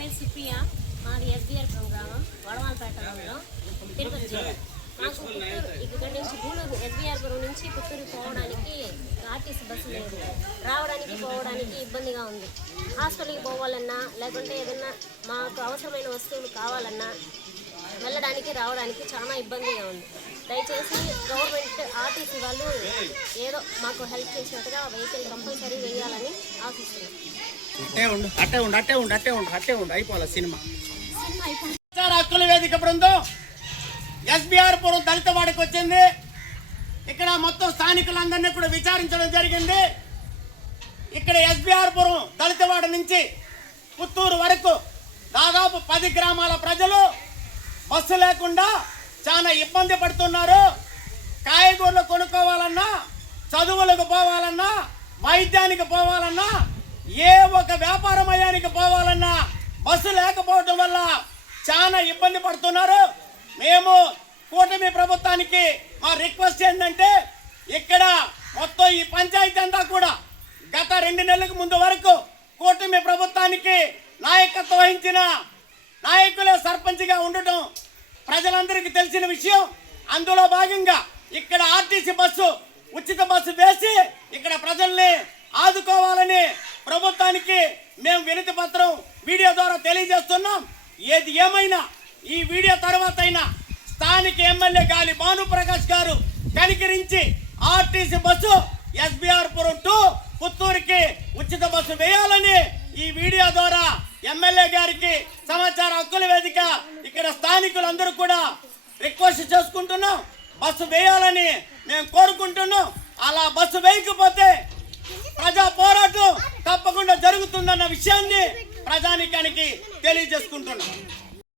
పేరు సుప్రియ, మాది ఎస్బీఆర్ గ్రామం, వడవాలపేటలో, తిరుపతి జిల్లా. మాకు పుత్తూరు ఇక్కడ నుంచి గూడూరు ఎస్బీఆర్పురం నుంచి పుత్తూరు పోవడానికి ఆర్టీసీ బస్సు లేదు. రావడానికి పోవడానికి ఇబ్బందిగా ఉంది. హాస్పిటల్కి పోవాలన్నా లేకుంటే ఏదన్నా మాకు అవసరమైన వస్తువులు కావాలన్నా వెళ్ళడానికి రావడానికి చాలా ఇబ్బందిగా ఉంది. దయచేసి గవర్నమెంట్ ఆర్టీసీ వాళ్ళు ఏదో మాకు హెల్ప్ చేసినట్టుగా వెహికల్ కంపల్సరీ వేయాలని ఆశిస్తున్నాం. అయిపోవాలి సినిమా. హక్కుల వేదిక బృందం ఎస్బీఆర్పురం దళితవాడకి వచ్చింది. ఇక్కడ మొత్తం స్థానికులందరినీ కూడా విచారించడం జరిగింది. ఇక్కడ ఎస్బీఆర్పురం దళితవాడ నుంచి పుత్తూరు వరకు దాదాపు 10 గ్రామాల ప్రజలు బస్సు లేకుండా చాలా ఇబ్బంది పడుతున్నారు. కాయగూరలు కొనుక్కోవాలన్నా, చదువులకు పోవాలన్నా, వైద్యానికి పోవాలన్నా, ఏ ఒక వ్యాపారమయానికి పోవాలన్నా బస్సు లేకపోవడం వల్ల చాలా ఇబ్బంది పడుతున్నారు. మేము కూటమి ప్రభుత్వానికి మా రిక్వెస్ట్ ఏంటంటే ఇక్కడ మొత్తం ఈ పంచాయతీ అంతా కూడా గత 2 నెలలకు ముందు వరకు కూటమి ప్రభుత్వానికి నాయకత్వం వహించిన నాయకులే సర్పంచ్గా ఉండటం ప్రజలందరికీ తెలిసిన విషయం. అందులో భాగంగా ఇక్కడ ఆర్టీసీ బస్సు ఉచిత బస్సు వేసి ఇక్కడ ప్రజల్ని ఆదుకోవాలని ప్రభుత్వానికి మేము వినతి పత్రం వీడియో ద్వారా తెలియజేస్తున్నాం. ఏది ఏమైనా ఈ వీడియో తర్వాత అయినా స్థానిక ఎమ్మెల్యే గాలి భానుప్రకాష్ గారు కనికరించి ఆర్టీసీ బస్సు ఎస్బీఆర్పురం టు పుత్తూరుకి ఉచిత బస్సు వేయాలని ఈ వీడియో ద్వారా ఎమ్మెల్యే గారికి సమాచార హక్కుల వేదిక ఇక్కడ స్థానికులందరూ కూడా రిక్వెస్ట్ చేసుకుంటున్నాం. బస్సు వేయాలని మేము కోరుకుంటున్నాం. అలా బస్సు వేయకపోతే ప్రజా పోరాటం తప్పకుండా జరుగుతుందన్న విషయాన్ని ప్రజానీకానికి తెలియజేసుకుంటున్నాం.